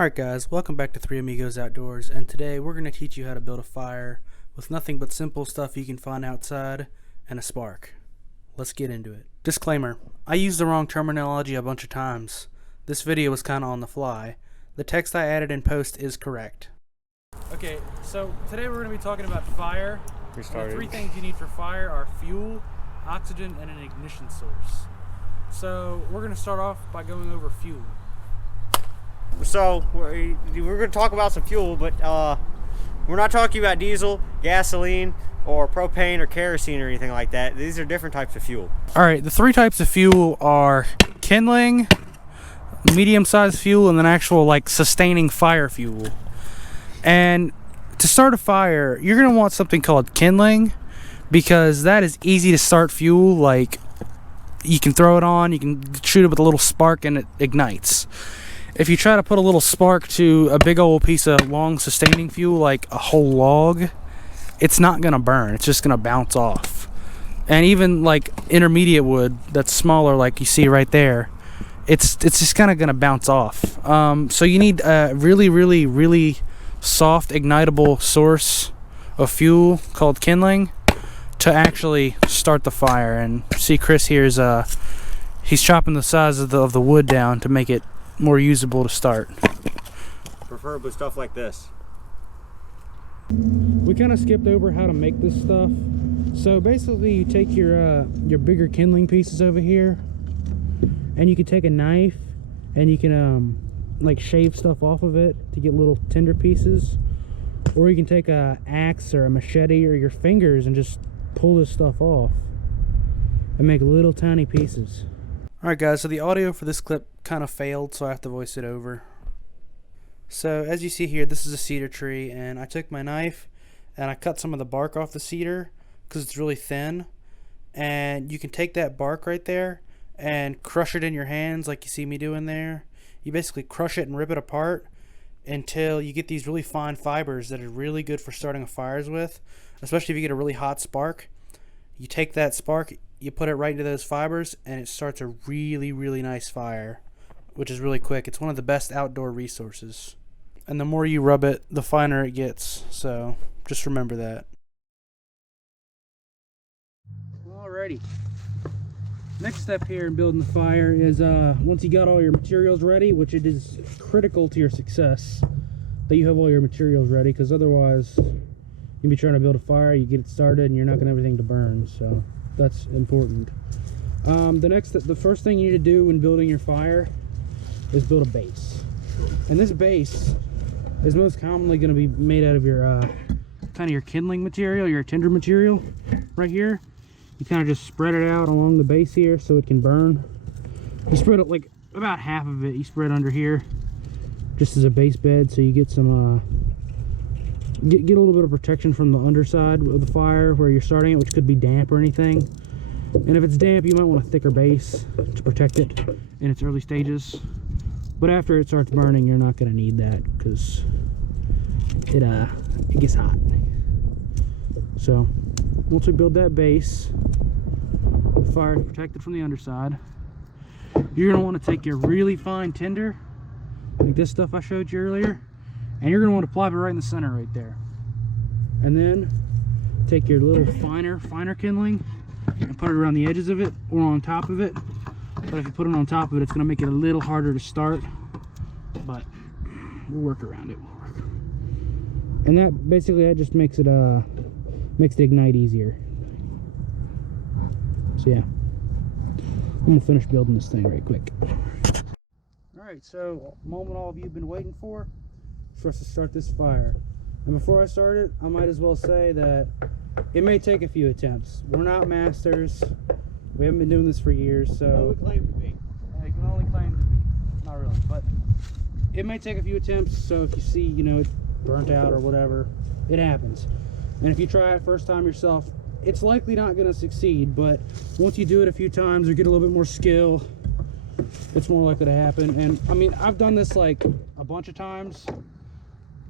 Alright guys, welcome back to Three Amigos Outdoors, and today we're going to teach you how to build a fire with nothing but simple stuff you can find outside and a spark. Let's get into it. Disclaimer, I used the wrong terminology a bunch of times. This video was kinda on the fly. The text I added in post is correct. Okay, so today we're going to be talking about fire. The three things you need for fire are fuel, oxygen, and an ignition source. So we're going to start off by going over fuel. So we're going to talk about some fuel, but we're not talking about diesel, gasoline, or propane or kerosene or anything like that. These are different types of fuel. Alright, the three types of fuel are kindling, medium-sized fuel, and then actual like sustaining fire fuel. And to start a fire, you're going to want something called kindling, because that is easy to start fuel. Like, you can throw it on, you can shoot it with a little spark, and it ignites. If you try to put a little spark to a big old piece of long sustaining fuel, like a whole log, it's not going to burn. It's just going to bounce off. And even like intermediate wood that's smaller, like you see right there, it's just kind of going to bounce off. So you need a really soft ignitable source of fuel called kindling to actually start the fire. And see, Chris here is he's chopping the size of the wood down to make it more usable to start. Preferably stuff like this. We kind of skipped over how to make this stuff. So basically you take your bigger kindling pieces over here, and you can take a knife and you can like shave stuff off of it to get little tender pieces, or you can take a axe or a machete or your fingers and just pull this stuff off and make little tiny pieces. Alright guys, so the audio for this clip kind of failed, so I have to voice it over. So as you see here, this is a cedar tree, and I took my knife and I cut some of the bark off the cedar because it's really thin. And you can take that bark right there and crush it in your hands like you see me doing there. You basically crush it and rip it apart until you get these really fine fibers that are really good for starting fires with, especially if you get a really hot spark. You take that spark, you put it right into those fibers, and it starts a really nice fire, which is really quick. It's one of the best outdoor resources. And the more you rub it, the finer it gets. So just remember that. Alrighty. Next step here in building the fire is once you got all your materials ready, which it is critical to your success that you have all your materials ready, because otherwise you'll be trying to build a fire, you get it started, and you're not going to have everything to burn. So that's important. The first thing you need to do when building your fire is build a base. And this base is most commonly going to be made out of your kind of your kindling material, your tinder material right here. You kind of just spread it out along the base here so it can burn. You spread it like about half of it, you spread under here just as a base bed, so you get some get a little bit of protection from the underside of the fire where you're starting it, which could be damp or anything. And if it's damp, you might want a thicker base to protect it in its early stages. But after it starts burning, you're not going to need that because it gets hot. So once we build that base, the fire is protected from the underside. You're going to want to take your really fine tinder, like this stuff I showed you earlier, and you're going to want to plop it right in the center right there. And then take your little finer kindling and put it around the edges of it or on top of it. But if you put it on top of it, it's going to make it a little harder to start. But we'll work around it. And that just makes it ignite easier. So yeah, I'm going to finish building this thing right quick. Alright, so moment all of you have been waiting for us to start this fire. And before I start it, I might as well say that it may take a few attempts. We're not masters. We haven't been doing this for years, so We claim to be. you can only claim to be. Not really, but it may take a few attempts. So if you see, it's burnt out or whatever, it happens. And if you try it first time yourself, it's likely not going to succeed. But once you do it a few times or get a little bit more skill, it's more likely to happen. And I mean, I've done this like a bunch of times,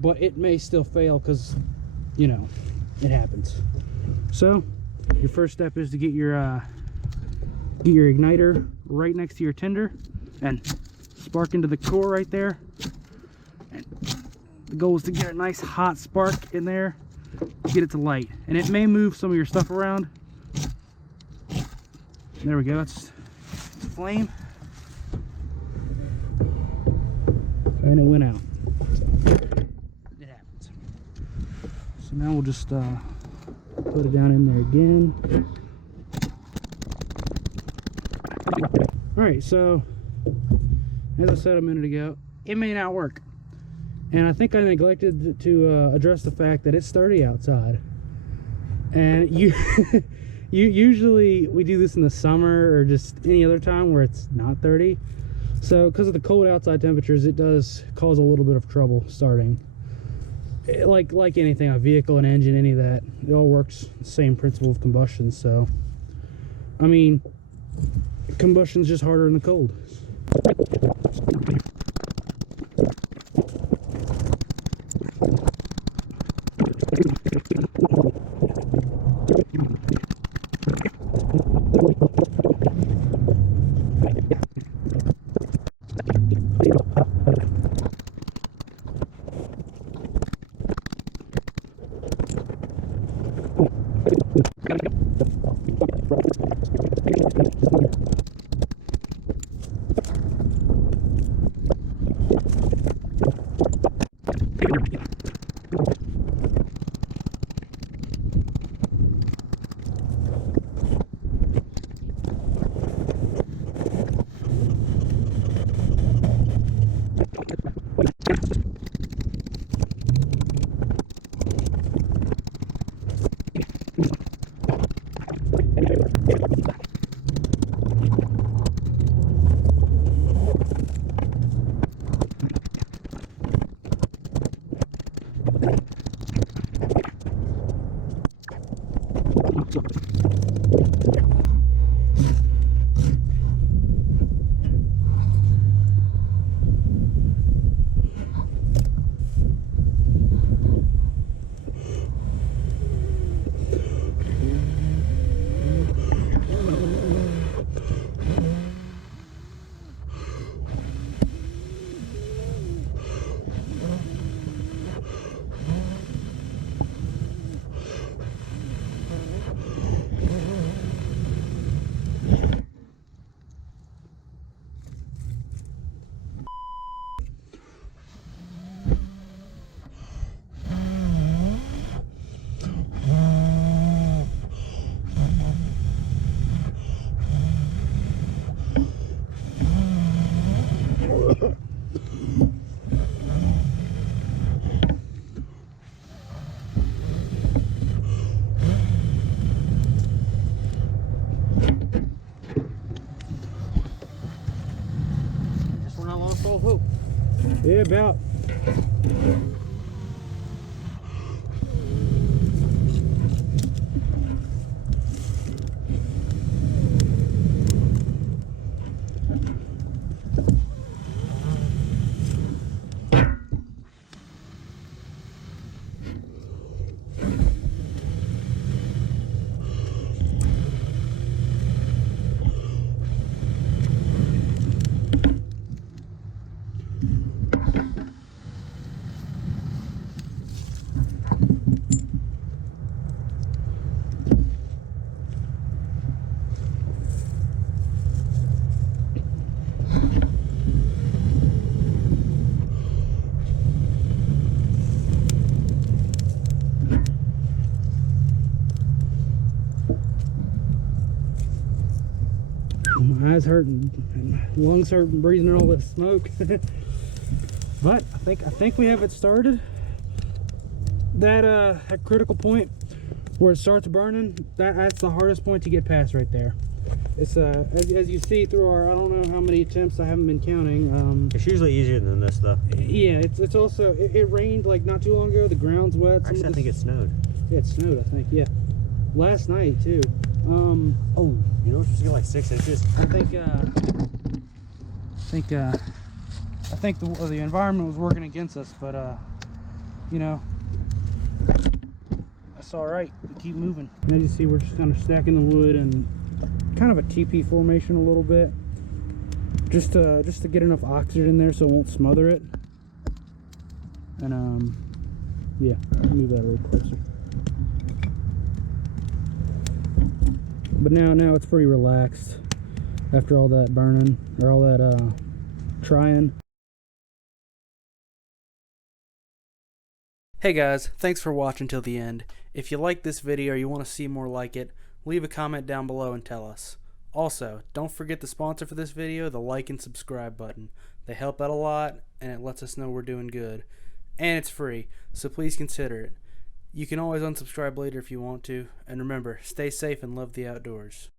but it may still fail because it happens. So your first step is to get your igniter right next to your tinder and spark into the core right there. The goal is to get a nice hot spark in there, get it to light. And it may move some of your stuff around. There we go, it's flame. And it went out. So, it happens. So now we'll just put it down in there again. Alright, so as I said a minute ago, it may not work. And I think I neglected to address the fact that it's 30 outside. And usually we do this in the summer or just any other time where it's not 30. So because of the cold outside temperatures, it does cause a little bit of trouble starting. Like anything, a vehicle, an engine, any of that, it all works the same principle of combustion. So I mean, combustion's just harder in the cold. Yeah, about. My eyes hurting, and lungs hurting, breathing all this smoke. But I think we have it started. That critical point where it starts burning, that's the hardest point to get past right there. It's as you see through our, I don't know how many attempts, I haven't been counting. It's usually easier than this though. Yeah, it's also it rained like not too long ago. The ground's wet. Actually, I think it snowed. Yeah, it snowed. I think, yeah, last night too. Oh, you know we're supposed to get like 6 inches. I think the environment was working against us, but you know, that's all right. We keep moving. And as you see, we're just kind of stacking the wood and kind of a teepee formation a little bit, just to get enough oxygen in there so it won't smother it. And yeah, move that a little closer. But now it's pretty relaxed after all that burning, or all that trying. Hey guys, thanks for watching till the end. If you like this video or you want to see more like it, leave a comment down below and tell us. Also, don't forget the sponsor for this video, the like and subscribe button. They help out a lot and it lets us know we're doing good. And it's free, so please consider it. You can always unsubscribe later if you want to. And remember, stay safe and love the outdoors.